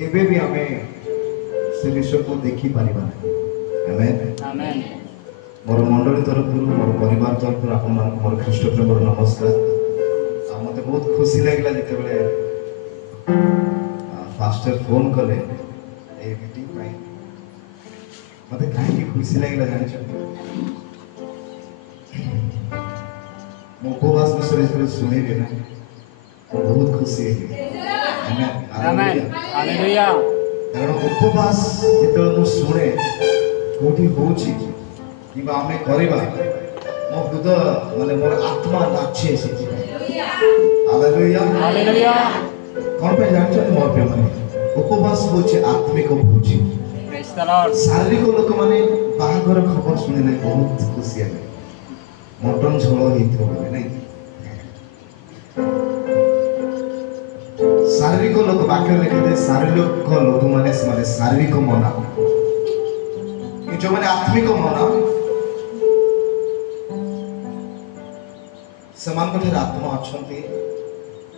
केबे भी आमे से विषय को देखी पारिबा नहीं। आमेन आमेन। मोर मंडली तरफ मोर परिवार तरफ आपण मान मोर ख्रीष्ट प्रेम नमस्कार। आ मते बहुत खुशी लागला जेते बेले फास्टर फोन कले ए मीटिंग पाई मते काहे की खुशी लागला जानि छ मो उपवास विषय से सुने ना बहुत खुशी है। आमेन आमेन हालेलुया। कारण उपवास जेते मु सुने कोठी होची कि आमे करबा मो हृदय माने मोर आत्मा नाचे से हालेलुया हालेलुया। कोन पे जान छ मोर पे माने उपवास होची आत्मिक भोजी। Praise the Lord. शारीरिक लोक माने बाहागर खबर सुनिले बहुत खुशी है मटन झोल हेथो बोले नहीं। शारीरिक लोक वाक्य लिखते शारीरिक लोक माने शारीरिक मना जो माने आत्मिक मना समान को आत्मा अच्छे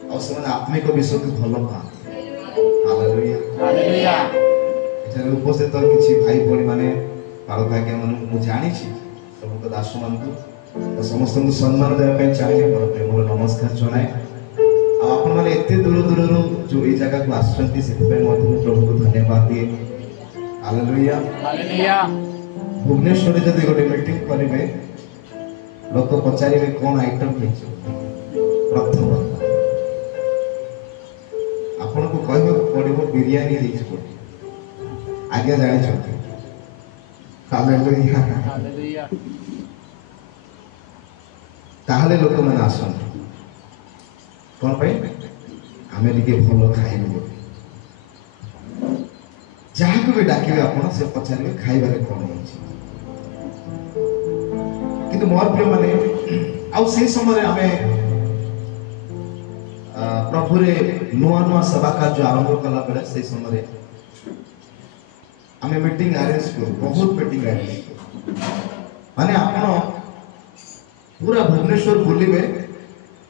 और से आत्मिक विषय को भल पाते। Hallelujah hallelujah. एठारे उपस्थित किछि भाई भणी माने बालक आज्ञा मन मु जानि छि प्रभु दास मान को समस्त को सम्मान देबा पे चाहिए मोर प्रेमर नमस्कार जनाए। आ आपण माने एते दूर दूर जो ए जगह को आसछंती सेति पे मु प्रभु को धन्यवाद दिए। Hallelujah hallelujah. भुवनेश्वर जदि गोटे मीटिंग करिवे लोक पचारिवे कोन आइटम हेछ प्रथम आपण को कहबो पड़िबो बिरयानी हेछ बोली आगे जानि छथि। Hallelujah hallelujah. ताहले लोक माने आसन कोन पे आमे टिके भलो खाइबो जहाँ को भी डाकिबे आपण से पचारिवे खाइबारे कोन हेछ किंतु मोर प्रिय माने आउ से समय आमे प्रभु रे नुआ नुआ सभा कार्य आरंभ कला बेले से समय आमे मीटिंग अरेंज करू बहुत मीटिंग अरेंज करू माने आपण पूरा भुवनेश्वर बुलिबे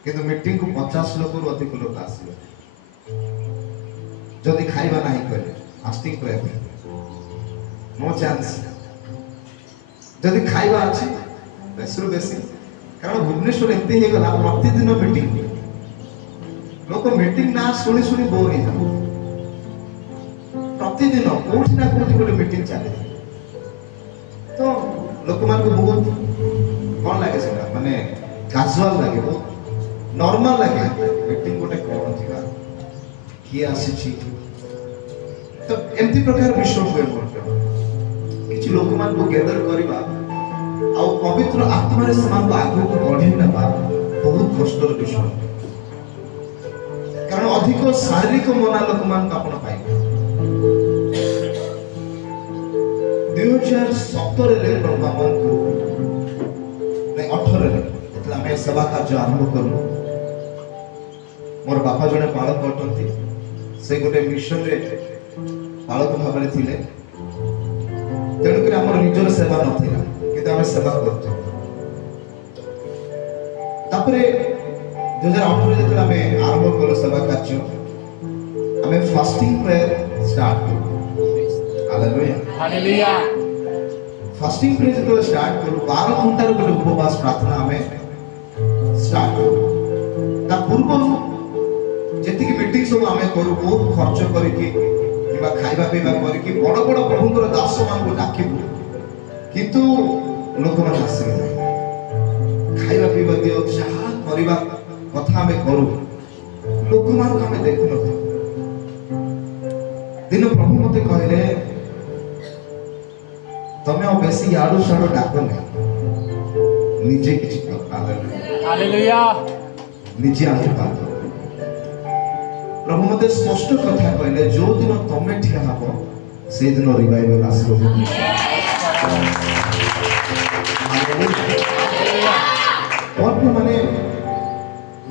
किंतु मीटिंग को 50 लोक रु अधिक लोक आसीबे जदि खाइबा नाही करे फास्टिंग करे नो चांस जदि खाइबा अछि बेसरु बेसी कारण भुवनेश्वर एते हे गला प्रतिदिन मीटिंग लोक मीटिंग ना सुनी सुनी बोर हे जा प्रतिदिन कोठी ना कोठी गोटे मीटिंग चले तो लोक मान को बहुत कोन लागे सेटा माने कैजुअल लागे बहुत नॉर्मल लागे मीटिंग गोटे कोन थिगा की आसी छी तो एमती प्रकार विषय हुए मोर किछि लोक मान को गैदर करबा आ पवित्र आत्मा रे समान को आगु को बढ़ी नबा बहुत कष्टर विषय कारण अधिक शारीरिक मना लोक मान का आपण पाइबे 2017 रे ब्रह्मावन को नै 18 रे मतलब मैं सेवा कार्य आरंभ करू मोर बापा जने पालक अटंती से गोटे मिशन रे पालक भाबरे थिले तेणु कि हमर निजर सेवा नथिला किंतु हमें सेवा करतो तापरे 2018 जते हमें आरंभ करो सेवा कार्य हमें फास्टिंग प्रेयर स्टार्ट करू। Hallelujah hallelujah. फास्टिंग प्रेयर जते स्टार्ट करू 12 घंटा रो उपवास प्रार्थना हमें स्टार्ट करू ता पूर्व जेति कि मीटिंग सब हमें करू बहुत खर्च करके किबा खाइबा पीबा करके बड़ बड़ प्रभुଙ୍କର दास मान को डाकिबु किंतु लोक मान आसीबे नहीं खाइबा पीबा दियो जहा करबा कथा हमें करू लोक मान को हमें देखु न दिन प्रभु मते कहले तमे अब बेसी याडू साडू डाको नहीं निजे किछि कर। हालेलुया। निजे आके बात प्रभु मते स्पष्ट कथा कहले जो दिन तमे ठिया हबो से दिन रिवाइवल आसीबो। और माने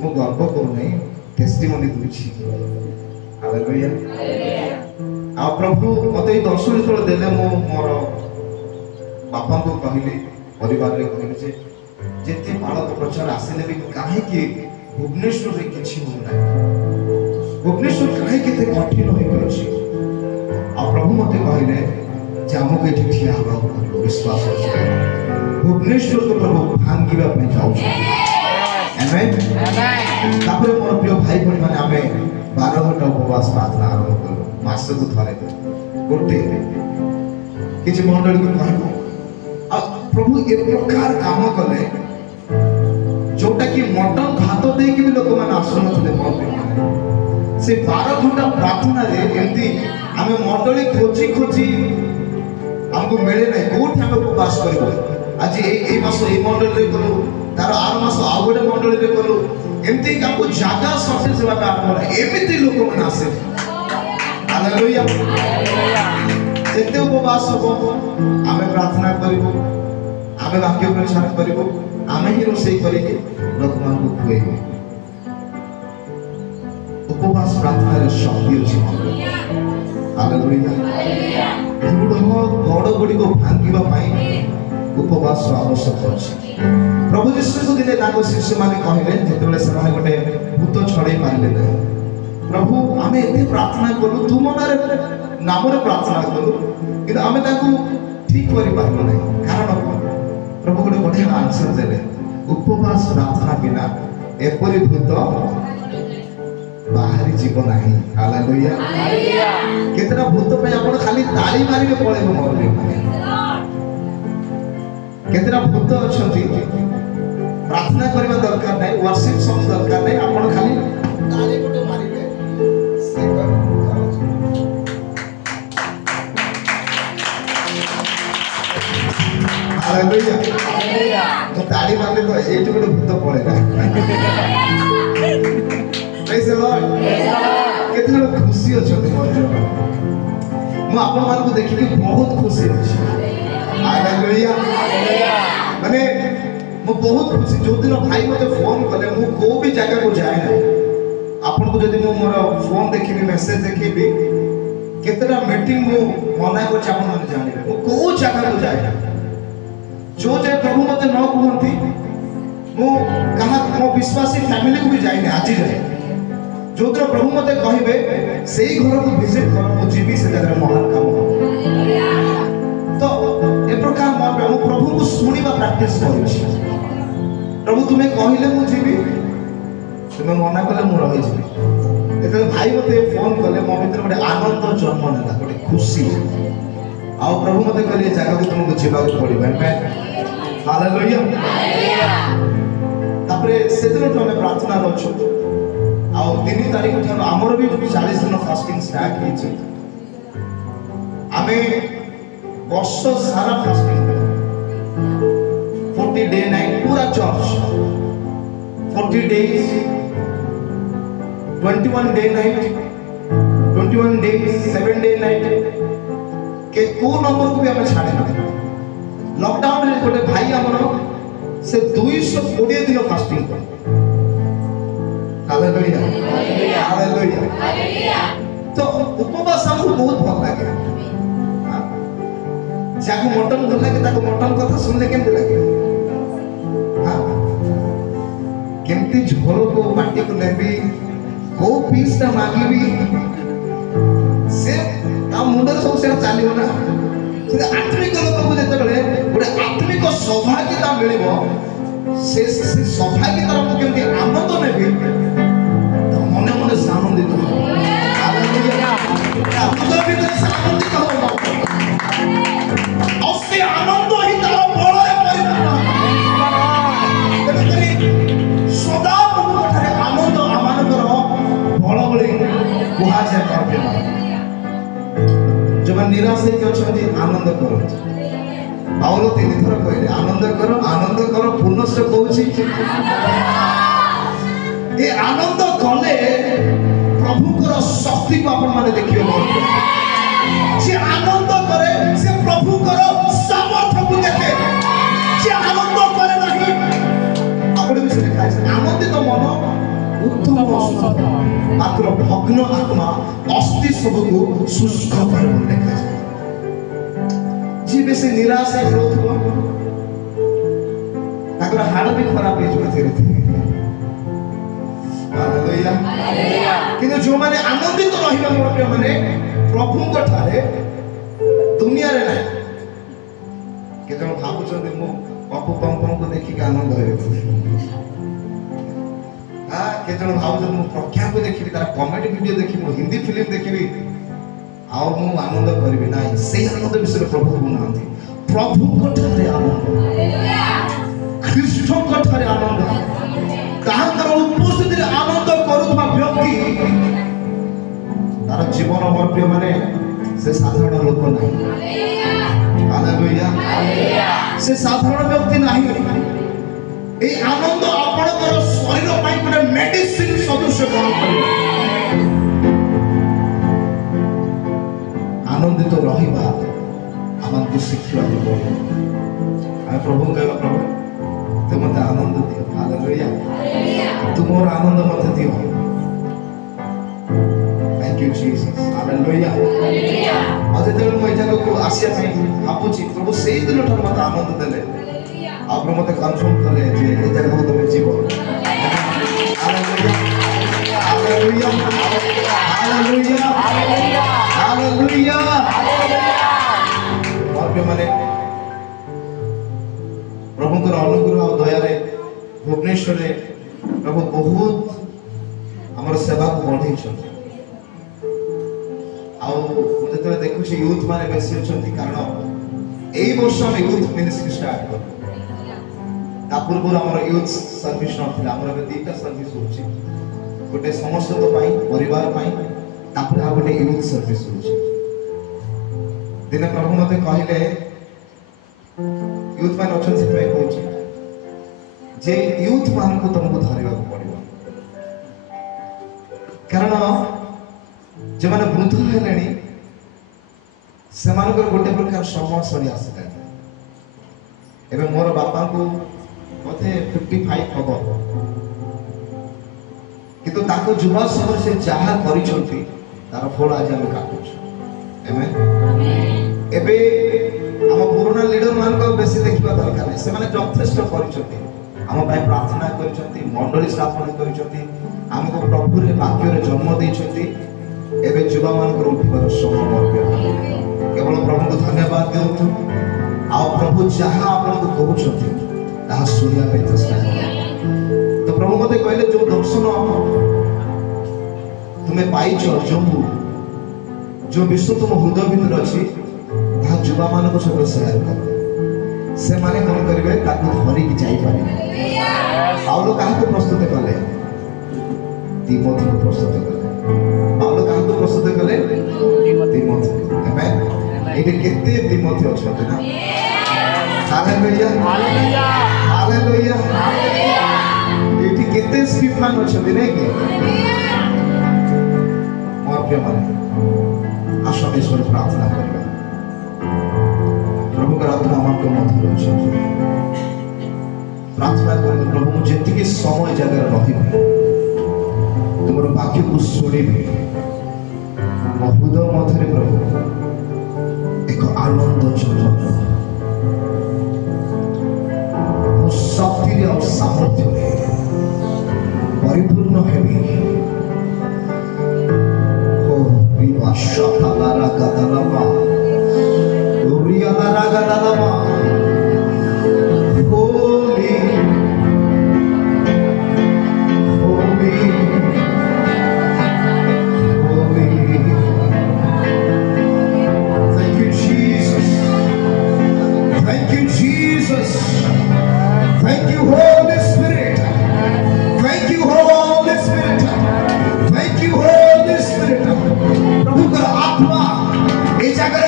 मु गर्व करू नहीं टेस्टिमोनी दूची। हालेलुया। आ प्रभु मते दर्शन जेतले देले मो मोर बापा को कहले परिवार रे कहले जे जेते बालक प्रचार आसिले भी काहे कि भुवनेश्वर रे किछि हो नाही भुवनेश्वर काहे केते कठिन होई अछि मते कहले जे हमको एठी ठिया हवा विश्वास अछि भुवनेश्वर को प्रभु भांगिबा पे जाऊ आमेन तापर मोर प्रिय भाई बहन माने आमे 12 घंटा उपवास प्रार्थना आरंभ करू मास को थरे गोटे किछि मंडली को कहबो आ प्रभु ए प्रकार काम कले जोटा कि मटन भात दे कि लोक माने आसुन थले मोर से 12 घंटा प्रार्थना रे एंती आमे मंडली खोजी खोजी हमको मिले नहीं कोठ हम उपवास करबो आज ए मास ए मंडली रे करू तार आर मास आ गोटे मंडली रे करू एंती हमको जागा ससे सेवा का आरंभ एमिति लोक माने आसे हालेलुया जेते उपवास हो आमे प्रार्थना करबो आमे वाक्य प्रचार करबो आमे ही रोसई करिके लोक मान को खुएबो उपवास प्रार्थना रे शक्ति अछि हालेलुया दृढ़ गड़ गुड़ी को भांगिबा पाई उपवास आवश्यक अछि प्रभु यीशु को दिने ताको शिष्य माने कहले जेतेबेले से माने गोटे भूत छड़े मारले नहीं प्रभु आमे एते प्रार्थना करू तुम नारे नाम रे प्रार्थना करू कि आमे ताको ठीक करि पारबो नहीं कारण प्रभु गोटे बढ़िया आंसर देले उपवास प्रार्थना बिना एपरि भूत बाहरी जीवन नहीं हालेलुया कितना भूत पे आपण खाली ताली मारी के पळेबो मोर कितना भूत अछंती प्रार्थना करबा दरकार नहीं वर्शिप सॉन्ग दरकार नहीं आपण खाली ताली गोटे मारिबे से हालेलुया तो ताली मारले तो एट गोटे भूत पळेला Praise the Lord. कितने लोग खुशी अछंती मोर मु आपन मान को देखि के बहुत खुशी अछि हालेलुया माने मु बहुत खुशी जो दिन भाई मते फोन कले मु को भी जगह को जाय ना आपन को जदी मु मोर फोन देखिबी मेसेज देखिबी केतरा मीटिंग मु मना को आपन माने जानिबे मु को जगह को जाय ना जो जे प्रभु मते न कहंती मु कहा मो विश्वासी फैमिली को भी जाय ना आज जाय जो तो प्रभु मते कहिबे सेही घर को विजिट कर मु जीवी से जगह महान काम हो तो ए प्रकार मो प्रभु को सुनिबा प्रैक्टिस करू छी प्रभु तुम्हें कहिले मु जीवी तुम्हें मना कले मु रहि छी एते भाई मते फोन कले मो भीतर गोटे आनंद जन्म नेला गोटे खुशी आ प्रभु मते कहले जगह को तुमको जीवा को पड़िबा आमेन हालेलुया तापरे सेदिन तो हमें प्रार्थना रछु आ 3 तारीख ठार हमर भी 40 दिन फास्टिंग स्टार्ट हिची आमे वर्ष सारा फास्टिंग 40 डे नाइट पूरा church 40 days 21 day night 21 days 7 day night के को नंबर को भी हमें छाड़े ना लॉकडाउन रे गोटे भाई हमर से 220 दिन फास्टिंग कर हालेलुया हालेलुया तो उपवास हमको बहुत भल लागे जाको मटन भल लागे ताको मटन कथा सुनले केमते लागे हां केमती झोल को पार्टी को लेबी को पीस ता मांगीबी से ता मुंडर सब से चालियो ना से आत्मिक लोक को जते बेले गोटे आत्मिक सौभाग्यता मिलिबो से सौभाग्यता को केमती आनंद नेबी मने मने आनंदित हो हालेलुया आपका भी तो आनंदित हो औसे आनंद ही तारा बड़े परिपूर्ण तेरे सदा प्रभु ठारे आनंद आमान करो बड़ बड़े कुहा जाय पाबे जो मन निराश के अछंती आनंद करो पाउलो 3 थर कहले आनंद करो पुनश्च कहूची ये आनंद कले प्रभु को शक्ति को अपन माने देखियो जे आनंद करे से प्रभु को सामर्थ्य को देखे जे आनंद करे नहीं आपण भी से लिखा है आनंदित मन उत्तम औषध मात्र भग्न आत्मा अस्थि सब को शुष्क कर लिखा है जी बेसी निराश है ग्रोथ हो ताकर हाड़ भी खराब हो जाए धीरे धीरे हालेलुया किंतु जो माने आनंदित रहिबा मोर प्रिय माने प्रभु को ठारे दुनिया रे ना के जण भाबुछन मु पप्पू पम्पम को देखि के आनंद होय हां के जण भाबुछन मु प्रख्या को देखि तार कमेडी वीडियो देखि मु हिंदी फिल्म देखिबी आ मु आनंद करबी ना से आनंद विषय प्रभु को नांती प्रभु को ठारे आनंद हालेलुया ख्रीष्ट को ठारे आनंद ताहाकर उपस्थिति रे आनंद करूथबा व्यक्ति तार जीवन मर्त्य माने से साधारण लोक नहीं हालेलुया हालेलुया से साधारण व्यक्ति नहीं ए आनंद आपणकर शरीर पाई गोटे मेडिसिन सदृश काम करे आनंदित रहिबा हमको शिक्षा पड़े आ प्रभु कहला प्रभु तुम मते आनंद दियो हालेलुया हालेलुया तुम और आनंद मते दियो thank you Jesus hallelujah hallelujah आज जब मैं जगह को आसिया में भाबुची प्रभु से दिन ठार मते आनंद देले आप मते कन्फर्म कले जे ए जगह को तुम जीव hallelujah hallelujah hallelujah hallelujah hallelujah और माने प्रभु को अनुग्रह और दया रे भुवनेश्वर रे प्रभु बहुत हमर सेवा को बढ़ै छ आउ जेते देखु छी यूथ माने बेसी अछंती कारण एई वर्ष हम यूथ मिनिस्ट्री स्टार्ट कर ता पूर्व हमर यूथ सर्विस न हमर बे दीटा सर्विस होची गोटे समस्त तो पाई परिवार पाई तापर आ गोटे यूथ सर्विस होची दिने प्रभु मते कहिले यूथ मान अछन से मैं कहूची जे यूथ मान को तुमको धरिबा को पड़िबो कारण जे माने वृद्ध हेलेनी से मानकर गोटे प्रकार समय सरी आसले एबे मोर बापा को मते 55 हबो किंतु ताको जुवा समय से जहा करिसंती तार फल आज हम काटुछ आमेन एबे हम पुराना लीडर मान को बेसी देखिबा दरकार नै से माने यथेष्ट करिसंती हम भाई प्रार्थना करिसंती मंडली स्थापना करिसंती हमको प्रभु रे वाक्य रे जन्म देइसंती एबे जुवा मान को उठिबार समय मरबे केवल प्रभु को धन्यवाद देउतु आ प्रभु जहा आपन को कहउछंती ताहा सुनिया पे चेष्टा करो तो प्रभु मते कहले जो दर्शन तुम्हें पाइछ जो विश्व तुम हृदय भीतर अछि ता जुवा मान को सब शेयर करो से माने कोन करबे ताको धरि कि जाई पारे पाउलो काहा को प्रस्तुत कले तिमोथी को प्रस्तुत कले पाउलो काहा को प्रस्तुत कले तिमोथी आमेन एटे केते तिमोथी अछते ना hallelujah hallelujah hallelujah hallelujah eighty केते स्टीफन अछते नै के मोर प्रिय माने आशा ईश्वर प्रार्थना करबा प्रभु का आत्मा हमको मधुर अछि प्रार्थना कर प्रभु जेति के समय जगह रहिबे तुमरो वाक्य को सुनिबे हृदय मधुर प्रभु एक आनंद चंचल शक्ति और सामर्थ्य परिपूर्ण हेबी हो विवा शतालारा कदलमा लोरियालारा कदलमा Holi Holi Holi thank you Jesus thank you Jesus thank you Holy Spirit thank you Holy Spirit thank you Holy Spirit प्रभु का आत्मा ए जगह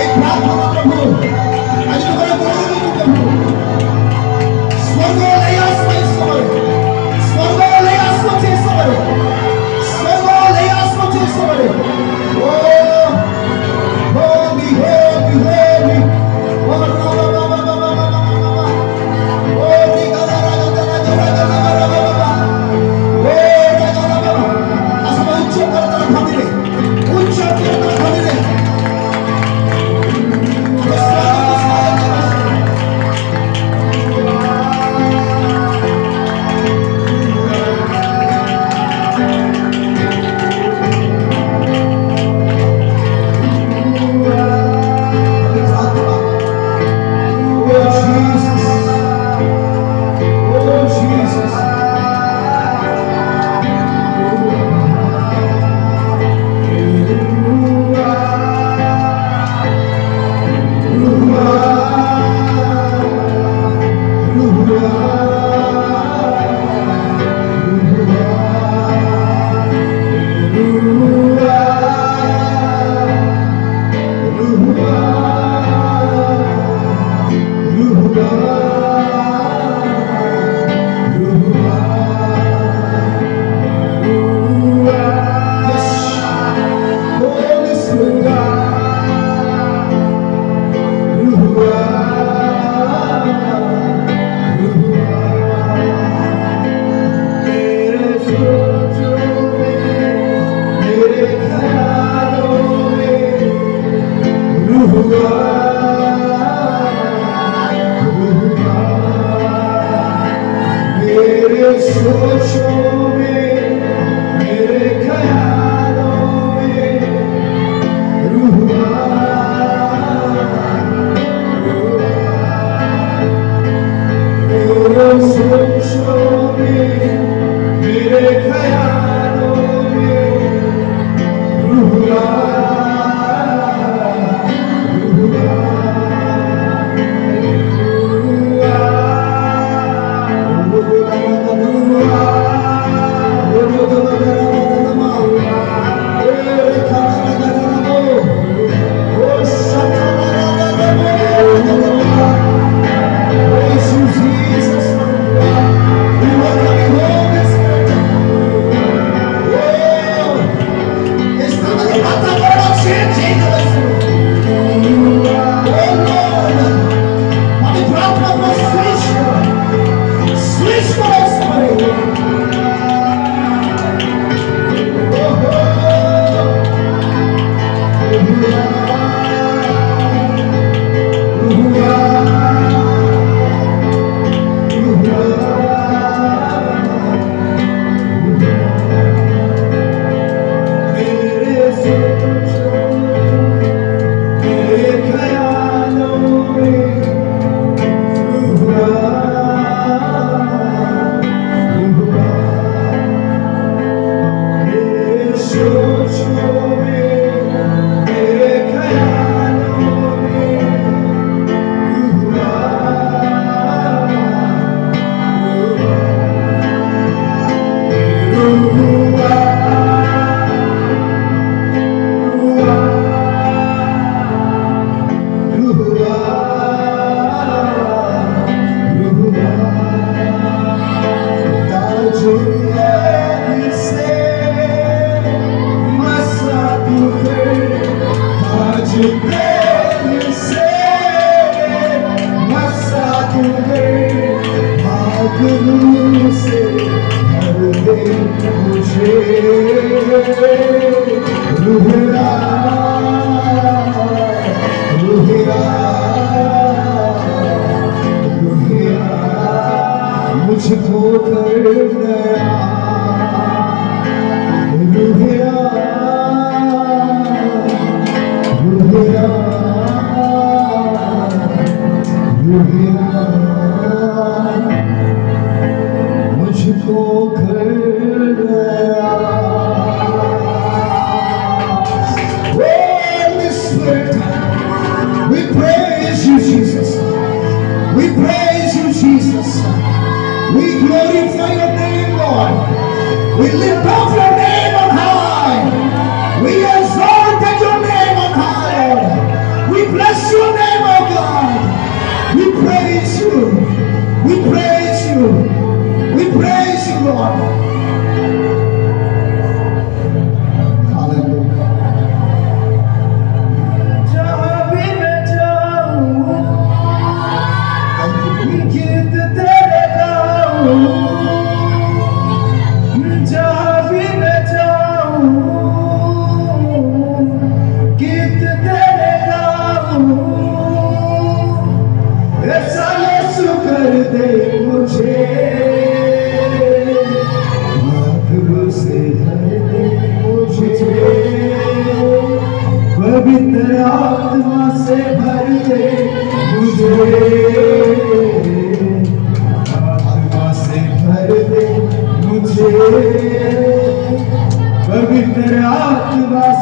एक प्रार्थना प्रभु आज तुम्हारे बोलने की प्रभु स्वर्गोलय आसमान समर स्वर्गोलय आसमान समर स्वर्गोलय आसमान समर ओ holy holy holy o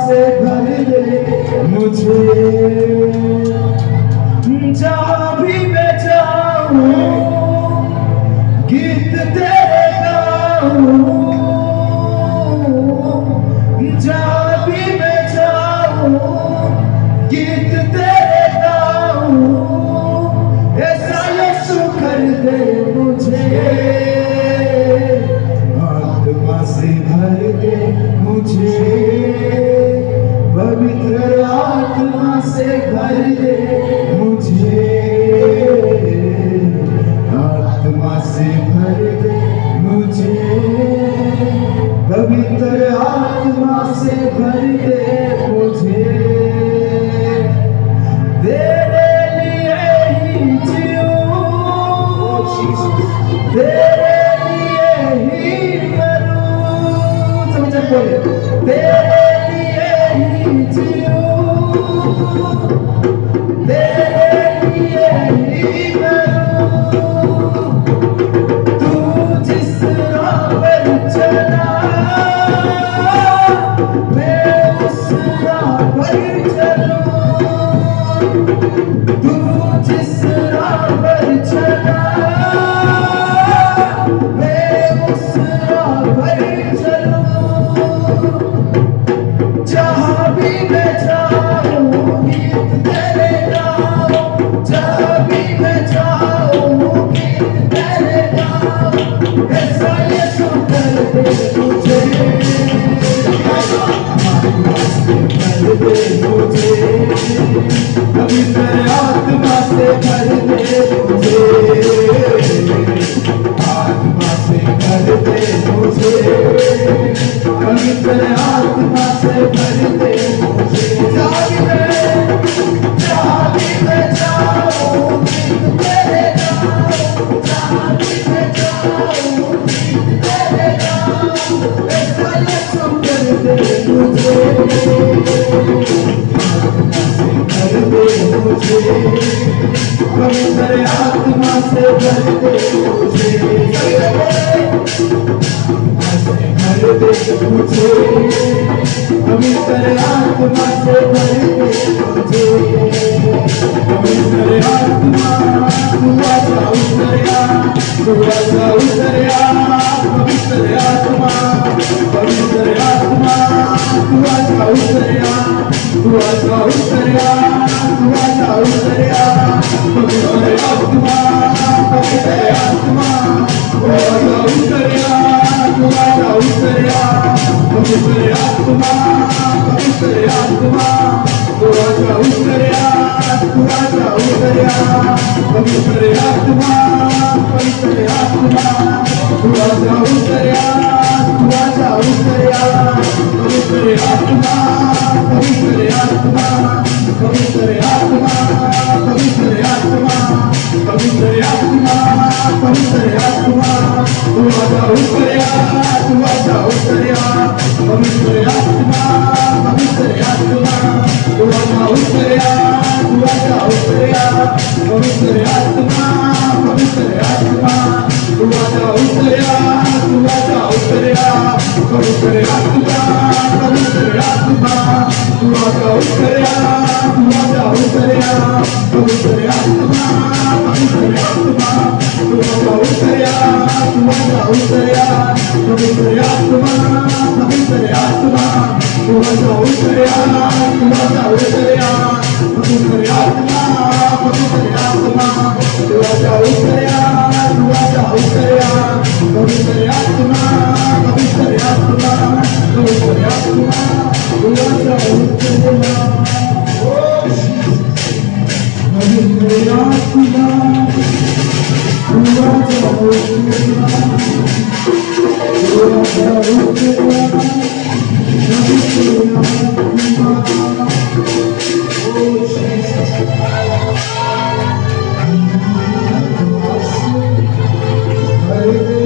से भर दे मुझे, जहाँ भी मैं जाऊँ गीत तेरे गाऊँ, जहाँ भी मैं जाऊँ गीत तेरे गाऊँ, ऐसा यीशु कर दे मुझे, आत्मा से भर दे मुझे, पवित्र आत्मा से भर दे मुझे, आत्मा से भर दे मुझे, पवित्र आत्मा से भर दे मुझे, तेरे लिए ही जीऊं, तेरे लिए ही मरूं, समझ बोले, तेरे लिए ही जीऊं, तेरे लिए ही मरूं, तू जिस राह पर चला मैं उस राह पर चलूं, तू जिस राह पर चला मैं उस राह पर चलूं, जहाँ भी मैं जाऊँ गीत तेरे गाऊँ, जहाँ भी मैं जाऊँ गीत तेरे गाऊँ, ऐसा यीशु कर दे मुझे, कर दे मुझे, पवित्र आत्मा से भर दे मुझे, आत्मा से भर दे मुझे, पवित्र आत्मा से भर दे मुझे, जहाँ भी मैं जाऊँ गीत तेरे गाऊँ, जहाँ भी मैं जाऊँ गीत तेरे गाऊँ, ऐसा यीशु कर दे मुझे, भर दे मुझे, पवित्र आत्मा से भर दे मुझे, भर दे मुझे, पवित्र आत्मा से भर दे मुझे, पवित्र आत्मा तू आजा उतरिया, तू आजा उतरिया, पवित्र आत्मा, पवित्र आत्मा तू आजा उतरिया, तू आजा उतरिया, तू आजा उतरिया, पवित्र आत्मा, पवित्र आत्मा तू आजा उतरिया, तू आजा उतरिया, पवित्र आत्मा, पवित्र आत्मा तू आजा उतरिया, तू आजा उतरिया, पवित्र आत्मा, पवित्र आत्मा तू आजा उतरिया, तू आजा उतरिया, पवित्र आत्मा, पवित्र आत्मा, पवित्र आत्मा, पवित्र आत्मा, पवित्र आत्मा, पवित्र आत्मा तू आजा उतरिया, तू आजा उतरिया, पवित्र आत्मा, पवित्र आत्मा तू आजा उतरिया, तू आजा उतरिया, पवित्र आत्मा, पवित्र आत्मा तू आजा उतरिया, तू आजा उतरिया, पवित्र आत्मा, पवित्र आत्मा तू आजा उतरिया, तू आजा उतरिया, पवित्र आत्मा, पवित्र आत्मा तू आजा उतरिया, तू आजा उतरिया, पवित्र आत्मा, पवित्र आत्मा तू आजा उतरिया, तू आजा उतरिया, पवित्र आत्मा, पवित्र आत्मा तू आजा उतरिया, तू आजा उतरिया, पवित्र आत्मा, पवित्र आत्मा, पवित्र आत्मा तू आजा उतरिया, पवित्र आत्मा तू आजा उतरिया, तू आजा उतरिया, पवित्र आत्मा, oh Jesus, भर दे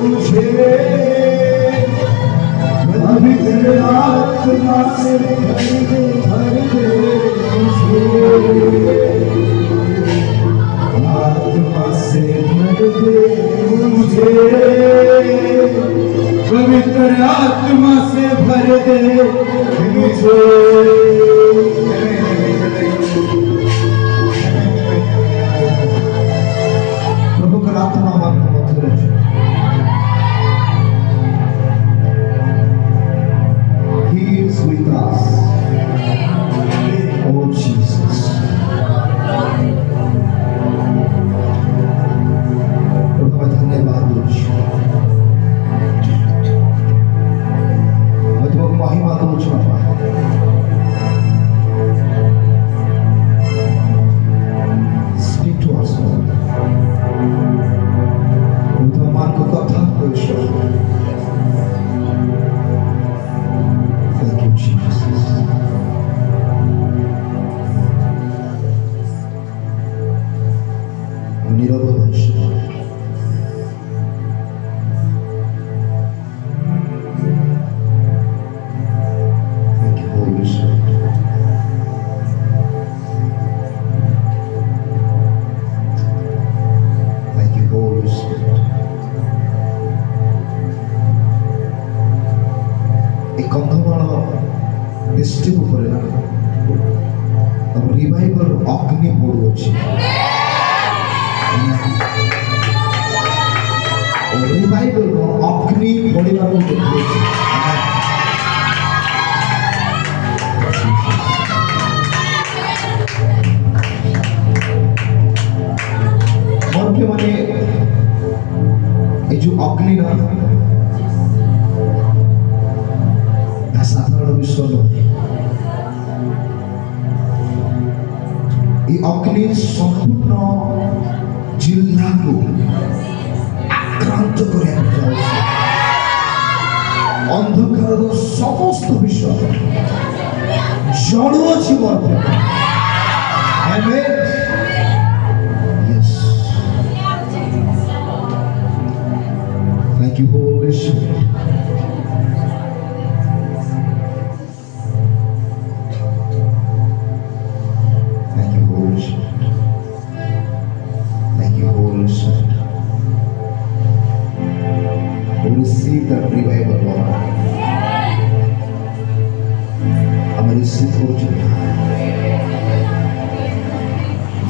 मुझे, पवित्र आत्मा से भर दे मुझे, आत्मा से भर दे मुझे, पवित्र आत्मा से भर दे मुझे, प्रभुकर आत्मा हमारे मध्य रहे। He is with us. Oh Jesus. प्रभु मैं धन्यवाद दूँ। मैं तुमको महिमा दूँ बाबा। Speak to us, Lord. वर्तमान को कथा करो। Thank you, Jesus. नीरव वंश। Thank you, Holy Spirit. Thank you, Holy Spirit. एक कंधमाल डिस्ट्रिक्ट ऊपर ना अब रिवाइवल अग्नि पड़ुछि रिवाइवल अग्नि पड़िबार देखुछि मोर के माने ए जो अग्नि ना साधारण विषय नहे अग्नि संपूर्ण जिला को आक्रांत कर अंधकार समस्त विषय जड़ जीवन thank you Holi spirit receive that revival, Lord. I'm receive for you.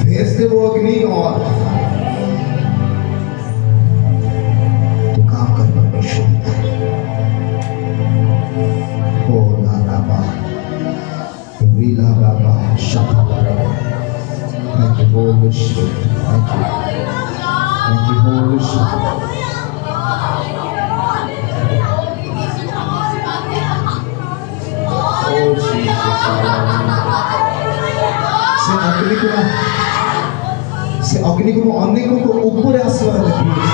भेज दे वो अग्नि और तो काम कर परमेश्वर। ओ लाराबा, रीलाराबा, शाबाराबा। Thank you, Holy Spirit. Thank you. Thank you, Holy Spirit. से अग्नि को अनेकों को ऊपर आसवार देखिए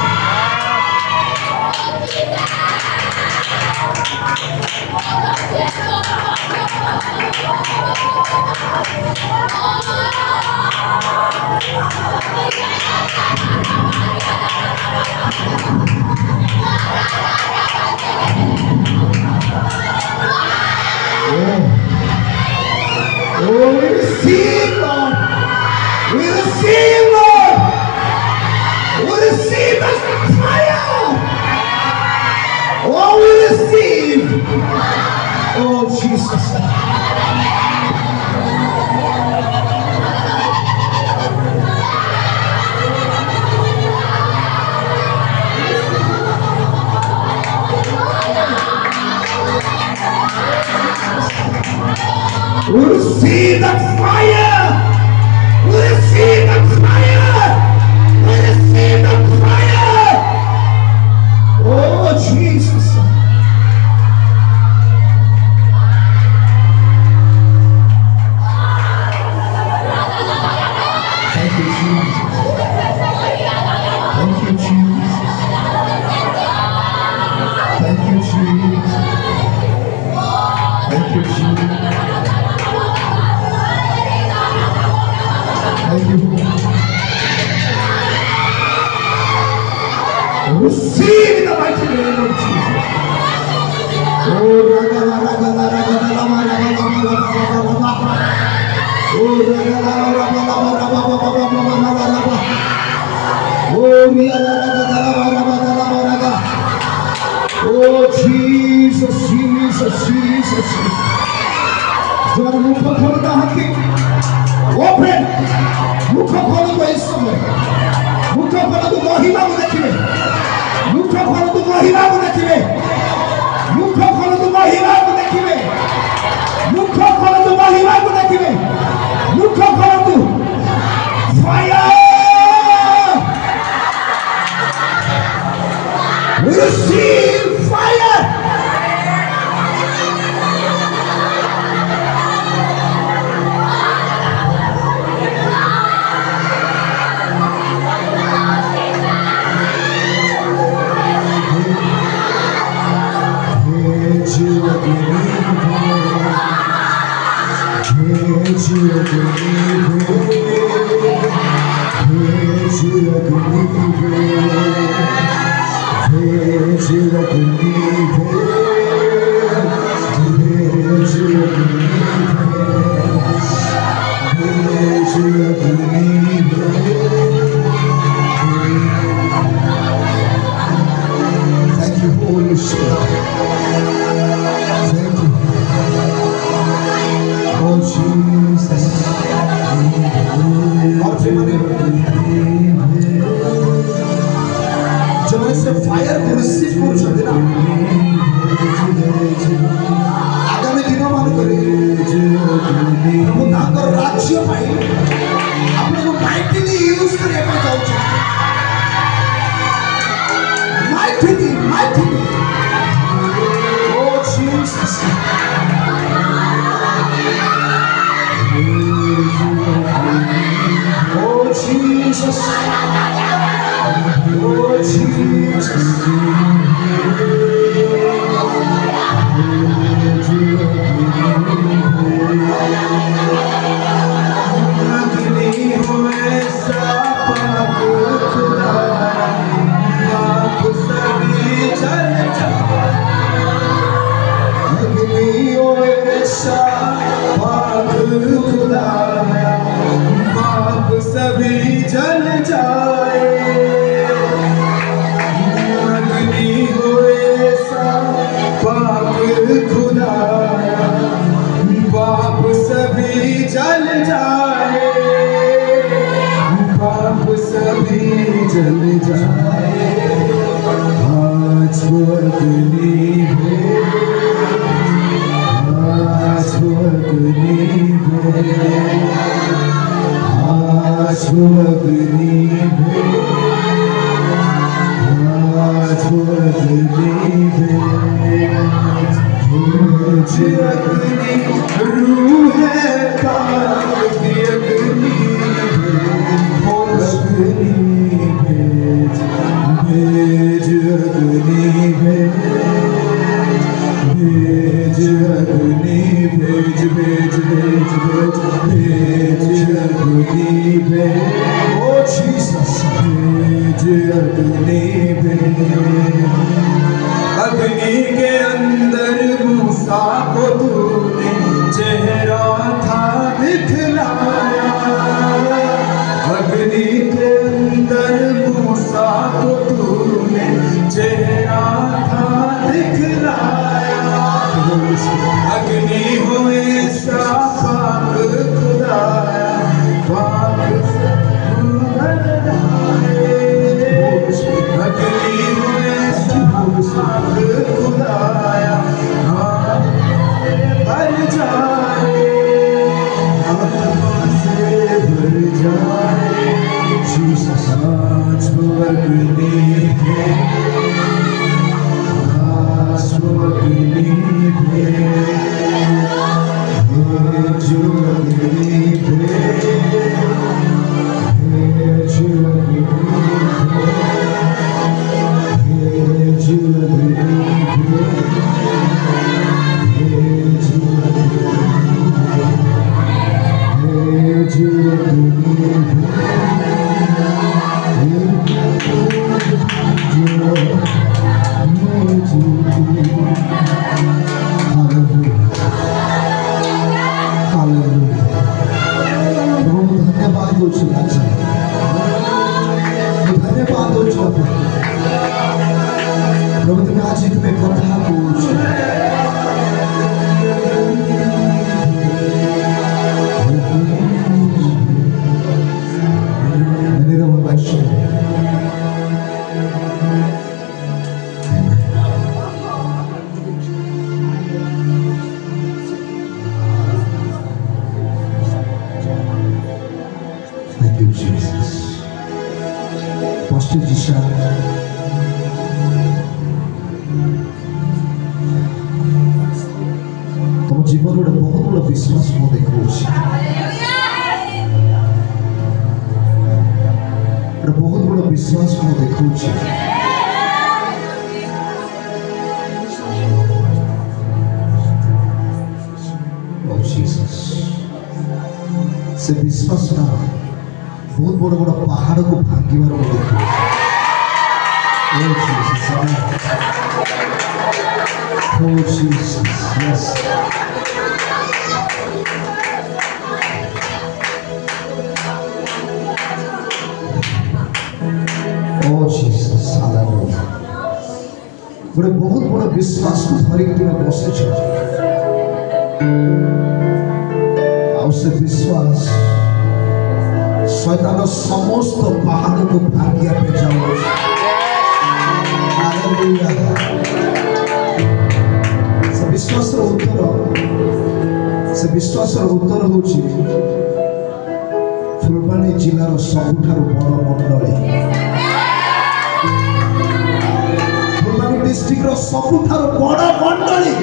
Oh, we receive, Lord. We receive, Lord. We receive the fire. Oh, we receive. Oh, Jesus. We receive that fire. We receive that fire. We receive that fire. Oh, Jesus. Thank you, Jesus. Thank you, Jesus. Thank you, Jesus. Thank you, Jesus. Thank you. Receive in the mighty name of Jesus. Oh, ragala, ragala, ragala, lama, lama, lama, lama, lama. Oh, ragala, ragala, ragala, ragala, ragala, ragala. Oh, ragala, ragala, ragala, ragala, ragala. Oh, Jesus, Jesus, Jesus, Jesus. তোমার মুখ খোলো তাহাকে open মুখ খোলো তো এই সময় মুখ খোলো তো মহিমাকে দেখিবে মুখ খোলো তো মহিমাকে দেখিবে মুখ খোলো তো মহিমাকে দেখিবে মুখ খোলো তো মহিমাকে দেখিবে মুখ খোলো তো fire we receive fire Thank you, Holy Spirit. Thank you. Oh, Jesus. जब से फायर को रिसीव कर सकते ना आगामी दिनों मान करे वो ताकर राज्य पाई अपने को माइटली यूज करे पे जाऊँ mightily oh Jesus oh Jesus oh Jesus सभी जल जाए अग्नि हो ऐसा पाप खुदाया पाप सभी जल जाए पाप सभी जल जाए आज वो अग्नि है आज वो अग्नि है आज वो अग्नि है आज वो अग्नि है मुझे अग्नि रूह है पाप की अग्नि है अग्नि भेज भेज अग्नि भेज भेज अग्नि भेज भेज भेज भेज भेज अग्नि भेज ओ जीसस भेज अग्नि भेज अग्नि के अंदर मूसा को तूने चेहरा था दिखलाया अग्नि के अंदर मूसा को तूने चेहरा था दिखलाया अग्नि हो ऐसा पाक खुदाया पाक से उभर जाए अग्नि हो ऐसा पाक खुदाया भर जाए आत्मा से भर जाए जीसस आज वो अग्नि है आज वो अग्नि है जो अग्नि है जो अग्नि है जो अग्नि Hallelujah. Jesus. Pastor Jisha, तुम जीवन में बहुत बड़ा विश्वास को देखो बहुत बड़ा विश्वास को देखो Jesus से विश्वास ना बहुत बड़ा बड़ा पहाड़ को भांगी बार को देखो Oh Jesus, yes. Oh Jesus, hallelujah. बड़े बहुत बड़ा विश्वास को धरी के तुम्हें बसे छो से विश्वास शैतान समस्त पहाड़ को भांगिया पे जाओ हालेलुया से विश्वास रो उत्तर होची फुलबाणी जिल्लार सबुठारु बड़ मंडली फुलबाणी डिस्ट्रिक्ट रो सबुठारु बड़ मंडली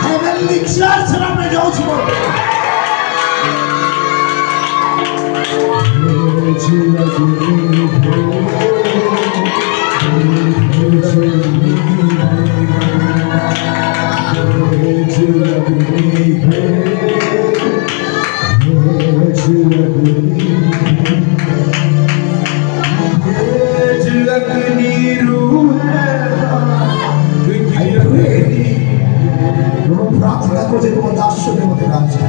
Heavenly Church में जाओ छो प्रार्थना को जे तुम दास्य में मत राजा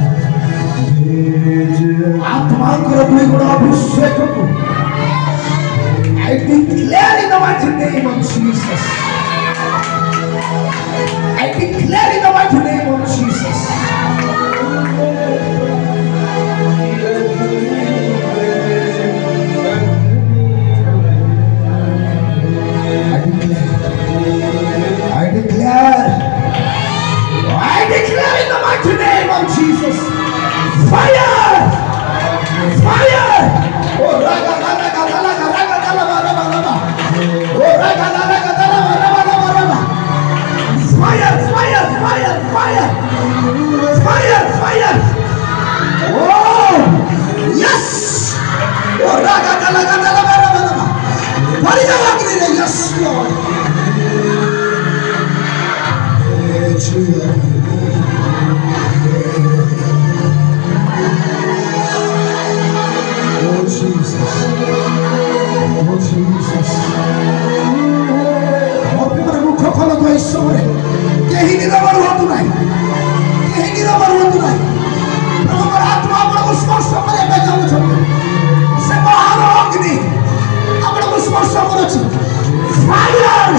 आत्मा को दुई गुण अभिषेक को I declare in the mighty name of Jesus. I declare in the mighty name of Jesus. I declare in the mighty name of Jesus. Fire! Fire! Oh, raga, raga, raga, raga, raga, raga, raga, raga. Oh, raga, raga, raga, raga, raga, raga, raga. Fire! Fire! Fire! Fire! Fire! Fire! Oh! Yes! Oh, raga, raga, raga, raga, raga, raga. Fire! Yes, Lord. Oh Jesus. Oh Jesus. और भी मेरे मुख खोलो तो इस समय यही निरावर हुआ तू नहीं प्रभु मेरा आत्मा अपना को स्पर्श करे मैं जाऊँ छोटे से बाहर अग्नि अपना को स्पर्श करे fire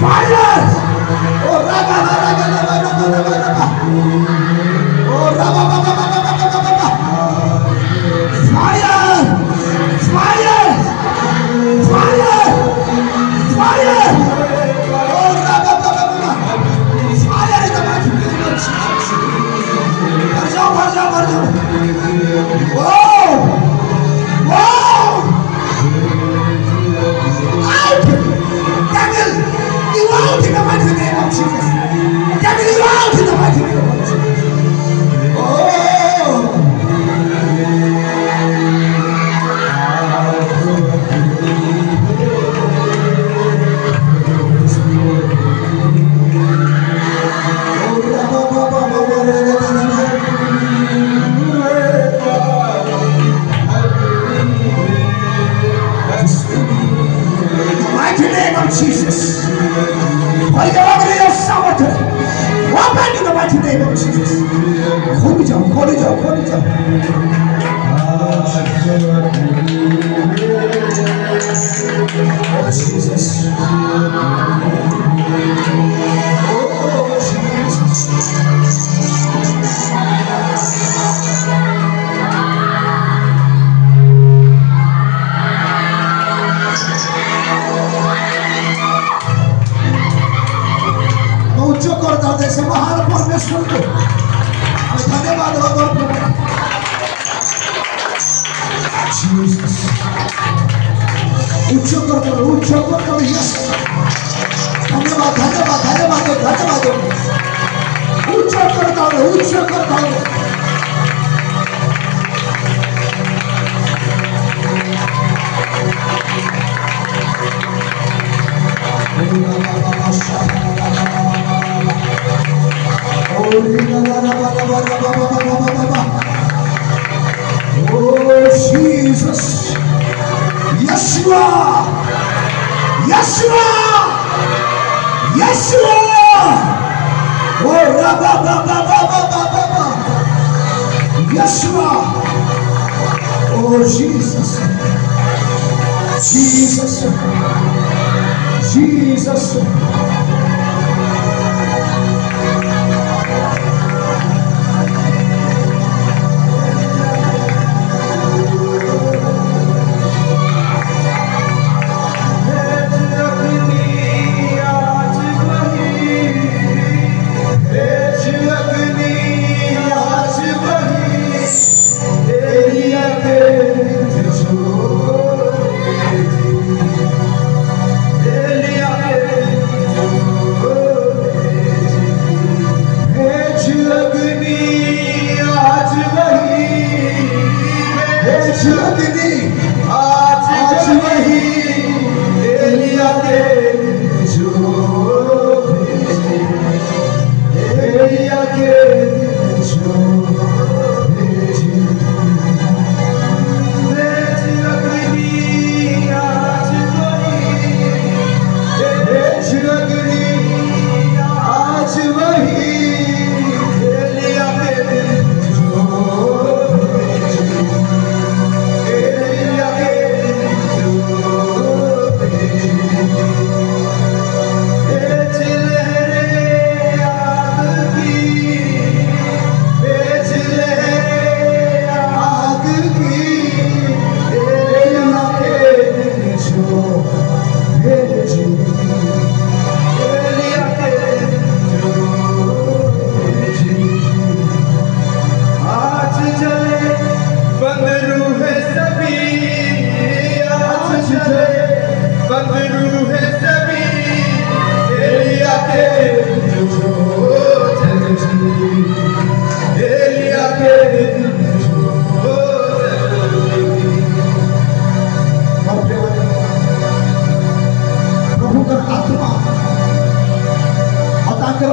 fire O Raga Raga Raga Raga Raga O Raga Raga Raga Raga fire fire fire fire oh raga raga raga fire in the mighty name of Jesus varja oh oh out devil you out in the mighty name of Jesus devil you out in the mighty name of Jesus oh Jesus. Holy God, your Sabbath. Open in the mighty name of Jesus. Call it out. Oh, Jesus. Oh, Jesus. से महान परमेश्वर को धन्यवाद हो Jesus. उच्च कर yes धन्यवाद धन्यवाद धन्यवाद धन्यवाद उच्च करता हूँ Oh Jesus, Yeshua, Yeshua, Yeshua. Oh Rabba, Yeshua. Oh Jesus, Jesus, Jesus.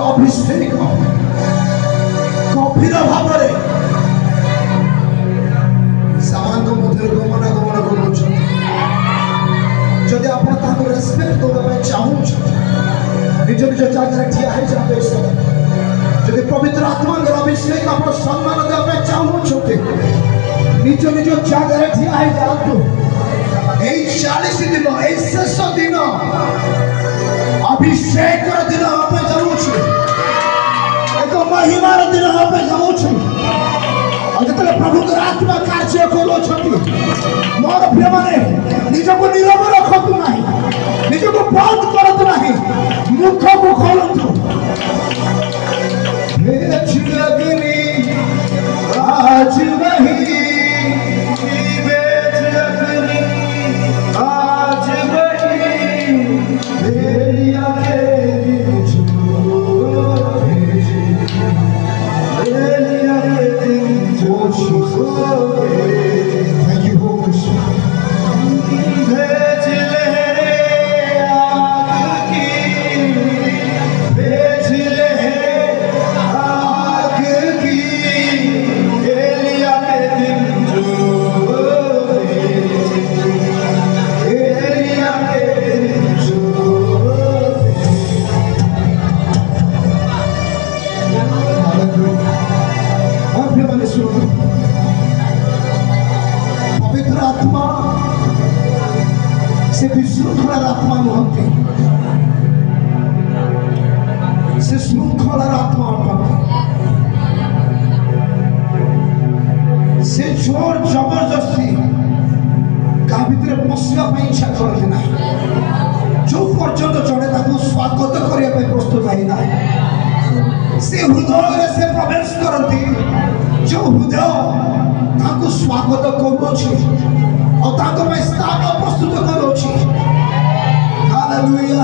अभिषेक गभीर भाव सामान मध्य गमनागमन करुँच आप रेस्पेक्ट देवाई चाहूँ निज निज जगह ठिया जब पवित्र आत्मा अभिषेक आप सम्मान देवाई चाहूँ निज निज जगह ठिया जातु 40 दिन शेष दिन अभिषेक दिन आप जाऊँ एक महिमार दिन आप जाऊँ जो प्रभु आत्मा कार्य करुँच मोर प्रिय मैंने निजक नीरव रखतु ना निजक बंद करतु ना मुख को खोलतु आज वही पवित्र आत्मा से विशृंखलार आत्मा नुहति से श्रृंखलार आत्मा से जोर जबरदस्ती का भितर पशिया इच्छा करते ना जो पर्यंत जड़े स्वागत करने प्रस्तुत है ना से हृदय से प्रवेश करती जो हृदय ସ୍ୱାଗତ କରୁଅଛି ଆଉ ତାଙ୍କ ପାଇଁ ସ୍ଥାନ ପ୍ରସ୍ତୁତ କରୁଅଛି। ହାଲେଲୁୟା।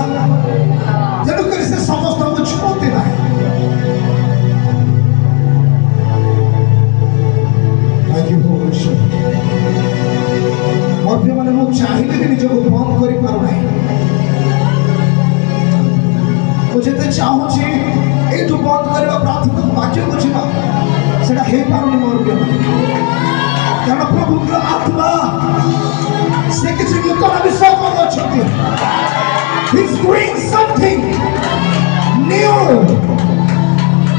ତେଣୁକରି ସେ ସମସ୍ତଙ୍କୁ ଛୁଅନ୍ତି ନାହିଁ। ମୋର ପ୍ରିୟମାନେ, ମୁଁ ଚାହିଁଲେ ବି ନିଜକୁ ବନ୍ଦ କରିପାରୁନାହିଁ। ମୁଁ ଯେତେ ଚାହୁଁଛି ଏଇଠୁ ବନ୍ଦ କରିବା ପ୍ରାର୍ଥନା ବାକ୍ୟକୁ ଯିବା, ସେଟା ହେଇପାରୁନି ମୋର ପ୍ରିୟମାନେ। କାରଣ ପ୍ରଭୁଙ୍କର ଆତ୍ମା ସେ କିଛି ନୂତନ ବିଷୟ କରୁଅଛନ୍ତି। He's doing something new.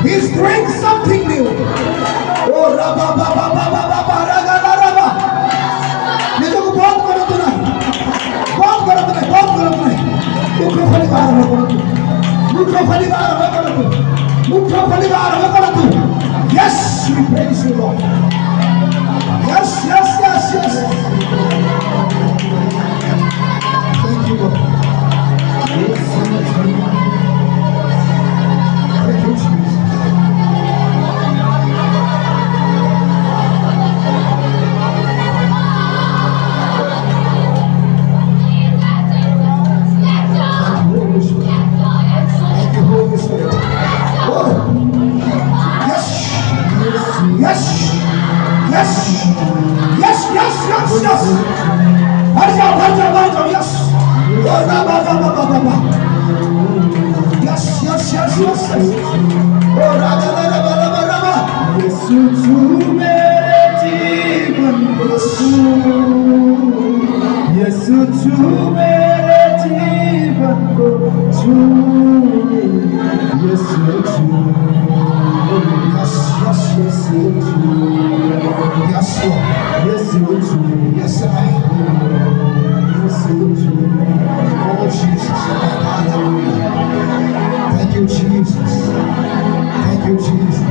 He's doing something new. Oh, Rabba, Baba, Baba, Baba, Raga, Raba. ନିଜକୁ ବନ୍ଦ କରନ୍ତୁ ନାହିଁ, ବନ୍ଦ କରନ୍ତୁ ନାହିଁ, ବନ୍ଦ କରନ୍ତୁ ନାହିଁ। ମୁଖ ଖୋଲିବା ଆରମ୍ଭ କରନ୍ତୁ, ମୁଖ ଖୋଲିବା ଆରମ୍ଭ କରନ୍ତୁ, ମୁଖ ଖୋଲିବା ଆରମ୍ଭ କରନ୍ତୁ। Yes, we praise you, Lord. Yes, yes, yes, yes. Thank you, Lord. Yes, thank you, Jesus. Yes, yes, yes, yes, yes, yes. Yes. Yes, yes, yes, yes. Oh, Raja, Raba, Raba, Raba. Yesu tu mere jeevan ko chu. Yesu tu mere jeevan ko chu. Yesu tu. Yes, yes, yes, yes, yes, Lord. Yes, yes, yes, amen. Yes, yes, oh Jesus, hallelujah. Thank you, Jesus. Thank you, Jesus.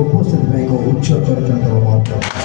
Upostęp mojego uczocia,